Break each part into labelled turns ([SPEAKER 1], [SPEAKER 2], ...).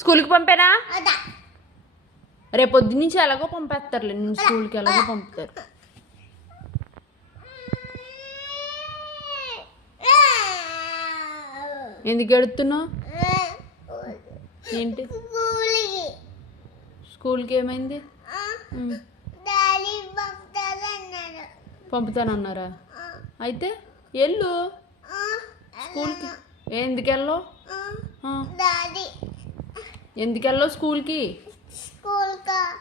[SPEAKER 1] స్కూల్కి పంపానా? రేపు పొద్దు నుంచి ఎలాగో పంపేస్తారులే నేను స్కూల్కి ఎలాగో పంపుతారు. ఎందుకు ఎడుతున్నావు ఏంటి?
[SPEAKER 2] స్కూల్కి
[SPEAKER 1] ఏమైంది? పంపుతానన్నారా? అయితే వెళ్ళు. స్కూల్కి ఎందుకు వెళ్ళవు? ఎందుకు వెళ్ళవు స్కూల్కి?
[SPEAKER 2] స్కూల్కా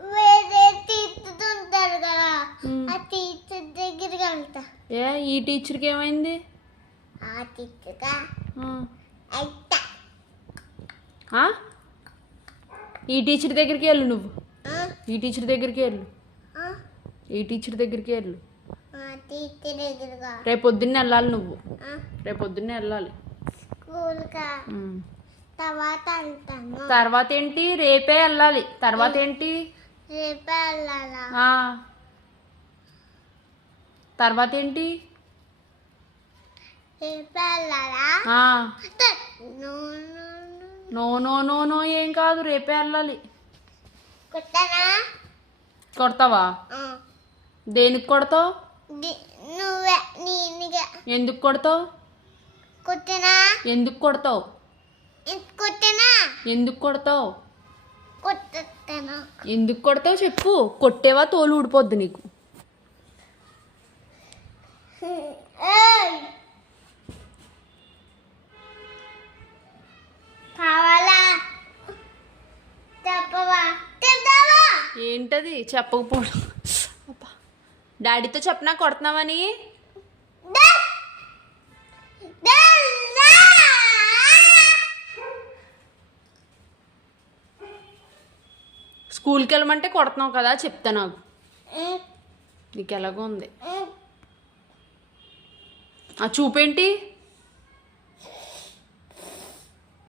[SPEAKER 2] వేరే టీచర్ ఉంటారు కదా. ఆ టీచర్ దగ్గరికి వెళ్తా.
[SPEAKER 1] ఏ ఈ టీచర్కి ఏమైంది?
[SPEAKER 2] ఆ?
[SPEAKER 1] ఈ టీచర్ దగ్గరికి వెళ్ళు నువ్వు. ఈ టీచర్ దగ్గరికి వెళ్ళు. ఈ టీచర్ దగ్గరికి వెళ్ళు. రేపు పొద్దున్నే వెళ్ళాలి నువ్వు. రేపు పొద్దున్నే వెళ్ళాలి.
[SPEAKER 2] స్కూల్కా. తర్వాత వెళ్తాను
[SPEAKER 1] తర్వాత ఏంటి? రేపే వెళ్ళాలి. తర్వాత ఏంటి?
[SPEAKER 2] రేపే వెళ్ళాలా?
[SPEAKER 1] ఆ. తర్వాత ఏంటి?
[SPEAKER 2] రేపే వెళ్ళాలా?
[SPEAKER 1] ఆ.
[SPEAKER 2] No no no.
[SPEAKER 1] No no no no ఏం కాదు రేపే వెళ్ళాలి.
[SPEAKER 2] కుట్టనా?
[SPEAKER 1] కొడతావా?
[SPEAKER 2] ఆ.
[SPEAKER 1] దేనికి కొడతావు?
[SPEAKER 2] ది- నువ్వే నేనుగా.
[SPEAKER 1] ఎందుకు కొడతావు?
[SPEAKER 2] కుట్టినా?
[SPEAKER 1] ఎందుకు కొడతావు? ఎందుకు కొడతావు? ఎందుకు కొడతావు చెప్పు. కొట్టేవా తోలు ఊడిపోద్ది నీకు. ఏంటది? చెప్పకపోవడం. డాడీతో చెప్పనా కొడుతున్నావని స్కూల్కి వెళ్ళమంటే కొడుతున్నావు కదా చెప్తా నాకు. నీకు ఎలాగో ఉంది. ఆ చూపేంటి?